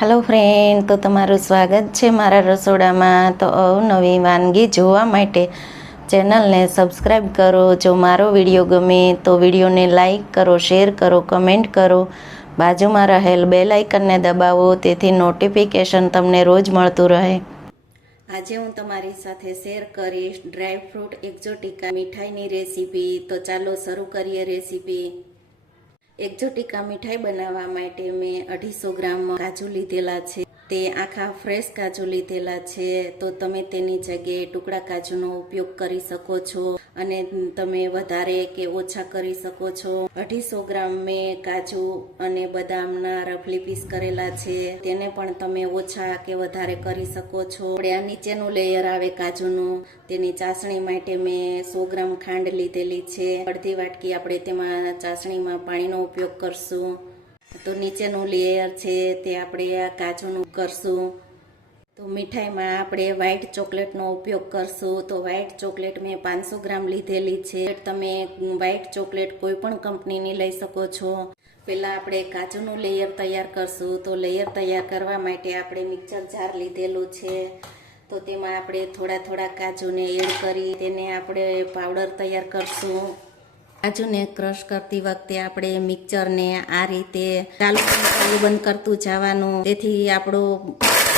Hello friend, તો તમારું સ્વાગત છે મારા રસોડામાં। તો અવનવી વાનગી જોવા માટે ચેનલને સબસ્ક્રાઈબ કરો। જો મારો વિડીયો ગમે તો વિડીયોને લાઈક કરો, શેર કરો, કમેન્ટ કરો। બાજુમાં રહેલ બેલ આઇકનને દબાવો તેથી નોટિફિકેશન તમને રોજ મળતું રહે। આજે હું તમારી સાથે શેર કરીશ ડ્રાયફ્રૂટ એક્ઝોટિકા મીઠાઈની રેસીપી। તો ચાલો શરૂ કરીએ રેસીપી। એક્ઝોટિકા મીઠાઈ બનાવવા માટે મેં 250 ગ્રામ કાજુ લીધેલા છે। તે આખા ફ્રેશ કાજુ લીધેલા છે, તો તમે તેની જગ્યાએ ટુકડા કાજુનો ઉપયોગ કરી શકો છો અને તમે વધારે કે ઓછા કરી શકો છો। 250 ગ્રામ મેં કાજુ અને બદામના રફલી પીસ કરેલા છે, તેને પણ તમે ઓછા કે વધારે કરી શકો છો। આપણે આ નીચેનું લેયર આવે કાજુનું, તેની ચાસણી માટે મેં 100 ગ્રામ ખાંડ લીધેલી છે। અડધી વાટકી આપણે તેમાં ચાસણીમાં પાણીનો ઉપયોગ કરશું। તો નીચેનું લેયર છે તે આપણે આ કાજુનું કરશું। તો મીઠાઈમાં આપણે વ્હાઈટ ચોકલેટનો ઉપયોગ કરશું। તો વ્હાઈટ ચોકલેટ મેં 500 ગ્રામ લીધેલી છે। તમે વ્હાઈટ ચોકલેટ કોઈ પણ કંપનીની લઈ શકો છો। પહેલાં આપણે કાજુનું લેયર તૈયાર કરશું। તો લેયર તૈયાર કરવા માટે આપણે મિક્સર જાર લીધેલું છે, તો તેમાં આપણે થોડા થોડા કાજુને એડ કરી તેને આપણે પાવડર તૈયાર કરશું। કાજુને ક્રશ કરતી વખતે આપણે મિક્સરને આ રીતે ચાલુ બંધ કરતું જવાનું, તેથી આપણો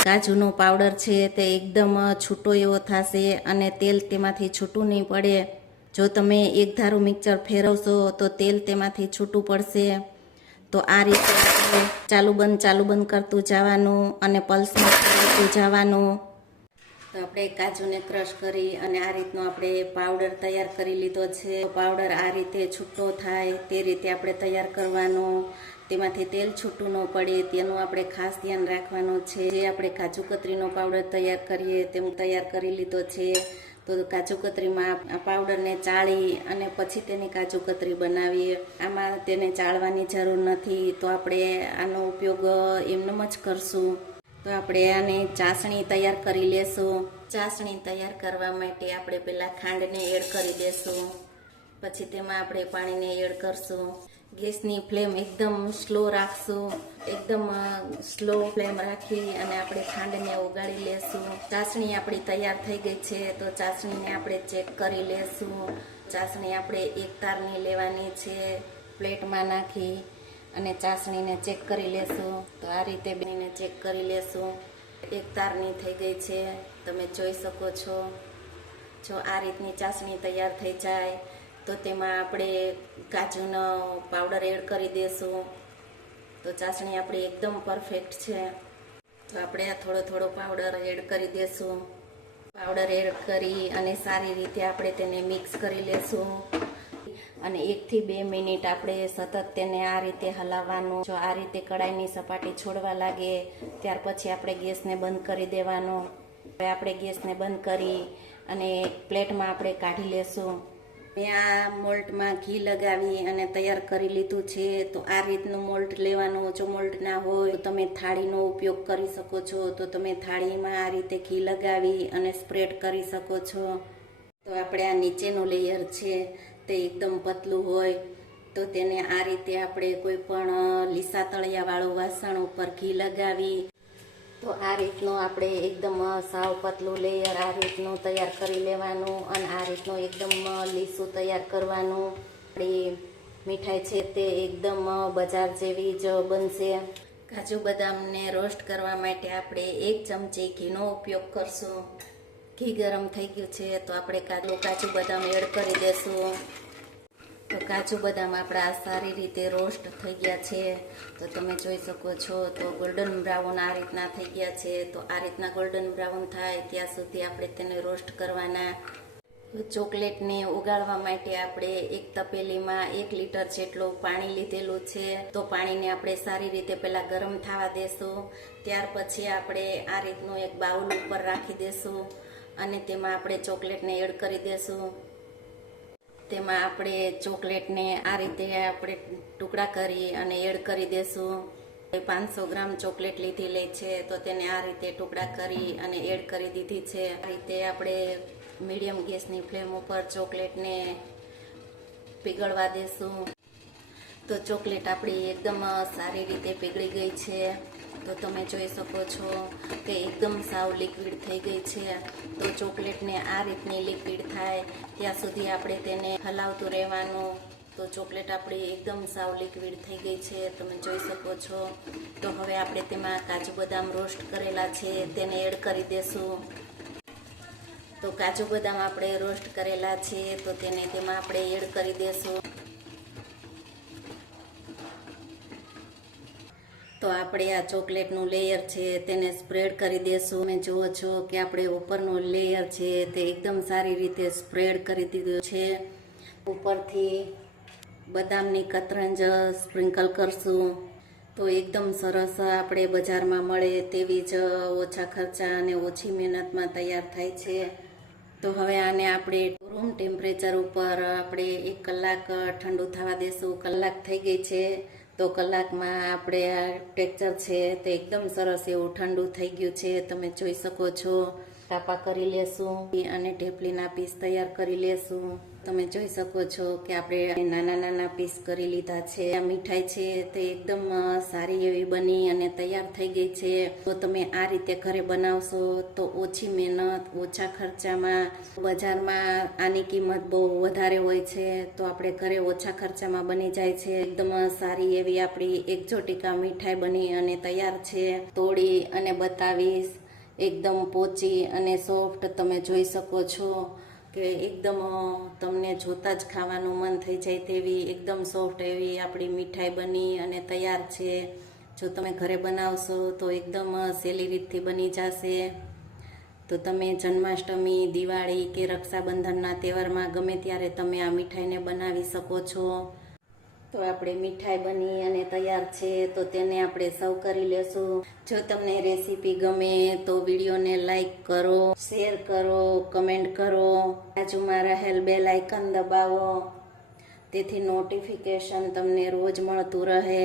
કાજુનો પાવડર છે તે એકદમ છૂટો એવો થશે અને તેલ તેમાંથી છૂટું નહીં પડે। જો તમે એક ધારું મિક્સર ફેરવશો તો તેલ તેમાંથી છૂટું પડશે। તો આ રીતે આપણે ચાલુ બંધ કરતું જવાનું અને પલ્સમાં ફેરવતું જવાનું। તો આપણે કાજુને ક્રશ કરી અને આ રીતનો આપણે પાવડર તૈયાર કરી લીધો છે। પાવડર આ રીતે છૂટો થાય તે રીતે આપણે તૈયાર કરવાનો, તેમાંથી તેલ છૂટું ન પડે તેનું આપણે ખાસ ધ્યાન રાખવાનું છે। જે આપણે કાજુ કતરીનો પાવડર તૈયાર કરીએ તેમ તૈયાર કરી લીધો છે। તો કાજુ કતરીમાં આ પાવડરને ચાળી અને પછી તેની કાજુ કતરી બનાવીએ। આમાં તેને ચાળવાની જરૂર નથી, તો આપણે આનો ઉપયોગ એમનેમ જ કરશું। તો આપણે આને ચાસણી તૈયાર કરી લેશું। ચાસણી તૈયાર કરવા માટે આપણે પહેલાં ખાંડને એડ કરી દેશું, પછી તેમાં આપણે પાણીને એડ કરશું। ગેસની ફ્લેમ એકદમ સ્લો રાખશું, એકદમ સ્લો ફ્લેમ રાખી અને આપણે ખાંડને ઓગાળી લેશું। ચાસણી આપણી તૈયાર થઈ ગઈ છે, તો ચાસણીને આપણે ચેક કરી લેશું। ચાસણી આપણે એક તારની લેવાની છે, પ્લેટમાં નાખી અને ચાસણીને ચેક કરી લેશું। તો આ રીતે બનીને ચેક કરી લેશું। એક તારની થઈ ગઈ છે, તમે જોઈ શકો છો। જો આ રીતની ચાસણી તૈયાર થઈ જાય તો તેમાં આપણે કાજુનો પાવડર એડ કરી દેશું। તો ચાસણી આપણી એકદમ પરફેક્ટ છે। તો આપણે આ થોડો થોડો પાવડર એડ કરી દેશું। પાવડર એડ કરી અને સારી રીતે આપણે તેને મિક્સ કરી લેશું અને 1 થી 2 મિનિટ આપણે સતત તેને આ રીતે હલાવવાનું। જો આ રીતે કડાઈની સપાટી છોડવા લાગે ત્યાર પછી આપણે ગેસને બંધ કરી દેવાનો। હવે આપણે ગેસને બંધ કરી અને પ્લેટમાં આપણે કાઢી લેશું। મેં આ મોલ્ટમાં ઘી લગાવી અને તૈયાર કરી લીધું છે। તો આ રીતનું મોલ્ટ લેવાનું। જો મોલ્ટ ના હોય તો તમે થાળીનો ઉપયોગ કરી શકો છો। તો તમે થાળીમાં આ રીતે ઘી લગાવી અને સ્પ્રેડ કરી શકો છો। તો આપણે આ નીચેનું લેયર છે તે એકદમ પતલું હોય તો તેને આ રીતે આપણે કોઈ પણ લીસા તળિયાવાળું વાસણ ઉપર ઘી લગાવી, તો આ રીતનું આપણે એકદમ સાવ પતલું લેયર આ રીતનું તૈયાર કરી લેવાનું અને આ રીતનું એકદમ લીસું તૈયાર કરવાનું। આપણી મીઠાઈ છે તે એકદમ બજાર જેવી જ બનશે। કાજુ બદામને રોસ્ટ કરવા માટે આપણે 1 ચમચી ઘીનો ઉપયોગ કરશું। ઘી ગરમ થઈ ગયું છે, તો આપણે કાજુ બદામ એડ કરી દેશું। તો કાજુ બદામ આપણા સારી રીતે રોસ્ટ થઈ ગયા છે, તો તમે જોઈ શકો છો। તો ગોલ્ડન બ્રાઉન આ રીતના થઈ ગયા છે। તો આ રીતના ગોલ્ડન બ્રાઉન થાય ત્યાં સુધી આપણે તેને રોસ્ટ કરવાના। ચોકલેટને ઓગાળવા માટે આપણે એક તપેલીમાં 1 લીટર જેટલું પાણી લીધેલું છે। તો પાણીને આપણે સારી રીતે પહેલાં ગરમ થવા દેશું, ત્યાર પછી આપણે આ રીતનું એક બાઉલ ઉપર રાખી દેશું અને તેમાં આપણે ચોકલેટને એડ કરી દેશું। તેમાં આપણે ચોકલેટને આ રીતે આપણે ટુકડા કરી અને એડ કરી દેશું। 500 ગ્રામ ચોકલેટ લીધેલી છે, તો તેને આ રીતે ટુકડા કરી અને એડ કરી દીધી છે। આ રીતે આપણે મીડિયમ ગેસની ફ્લેમ ઉપર ચોકલેટને પીગળવા દેશું। તો ચોકલેટ આપણી એકદમ સારી રીતે પીગળી ગઈ છે। તો તમે જોઈ શકો છો કે એકદમ સાવ લિક્વિડ થઈ ગઈ છે. તો ચોકલેટને આ રીતની લિક્વિડ થાય ત્યાં સુધી આપણે તેને હલાવતું રહેવાનું. તો ચોકલેટ આપણી એકદમ સાવ લિક્વિડ થઈ ગઈ છે, તમે જોઈ શકો છો. તો હવે આપણે તેમાં કાજુ બદામ રોસ્ટ કરેલા છે તેને એડ કરી દેશું. તો કાજુ બદામ આપણે રોસ્ટ કરેલા છે તો તેને તેમાં આપણે એડ કરી દેશું. તો આપણે આ ચોકલેટનું લેયર છે તેને સ્પ્રેડ કરી દેશું. તમે જુઓ છો કે આપણે ઉપરનું લેયર છે તે એકદમ સારી રીતે સ્પ્રેડ કરી દીધું છે. ઉપરથી બદામની કતરંજ સ્પ્રિંકલ કરશું. તો એકદમ સરસ આપણે બજારમાં મળે તેવી જ ઓછા ખર્ચા અને ઓછી મહેનતમાં તૈયાર થાય છે. તો હવે આને આપણે રૂમ ટેમ્પરેચર ઉપર આપણે 1 કલાક ઠંડુ થવા દેશું. કલાક થઈ ગઈ છે. તો કલાકમાં આપણે આ ટેક્સચર છે તે એકદમ સરસ એવું ઠંડુ થઈ ગયું છે, તમે જોઈ શકો છો. કાપા કરી લેશું અને ઢેફલીના પીસ તૈયાર કરી લેશું. તમે જોઈ શકો છો કે આપણે નાના નાના પીસ કરી લીધા છે. આ મીઠાઈ છે તે એકદમ સારી એવી બની અને તૈયાર થઈ ગઈ છે. તો તમે આ રીતે ઘરે બનાવશો તો ઓછી મહેનત, ઓછા ખર્ચામાં. બજારમાં આની કિંમત બહુ વધારે હોય છે, તો આપણે ઘરે ઓછા ખર્ચામાં બની જાય છે. એકદમ સારી એવી આપણી એક્ઝોટિકા મીઠાઈ બની અને તૈયાર છે. તોડી અને બતાવીશ. એકદમ પોચી અને સોફ્ટ તમે જોઈ શકો છો કે એકદમ તમને જોતા જ ખાવાનું મન થઈ જાય તેવી એકદમ સોફ્ટ એવી આપણી મીઠાઈ બની અને તૈયાર છે. જો તમે ઘરે બનાવશો તો એકદમ સહેલી રીતથી બની જશે. તો તમે જન્માષ્ટમી, દિવાળી કે રક્ષાબંધનના તહેવારમાં ગમે ત્યારે તમે આ મીઠાઈને બનાવી શકો છો. તો આપણે મીઠાઈ બની અને તૈયાર છે તો તેને આપણે સર્વ કરી લેશું. જો તમને રેસીપી ગમે તો વિડીયોને લાઈક કરો, શેર કરો, કમેન્ટ કરો. બાજુમાં રહેલ બેલ આઇકન દબાવો, તેથી નોટિફિકેશન તમને રોજ મળતું રહે.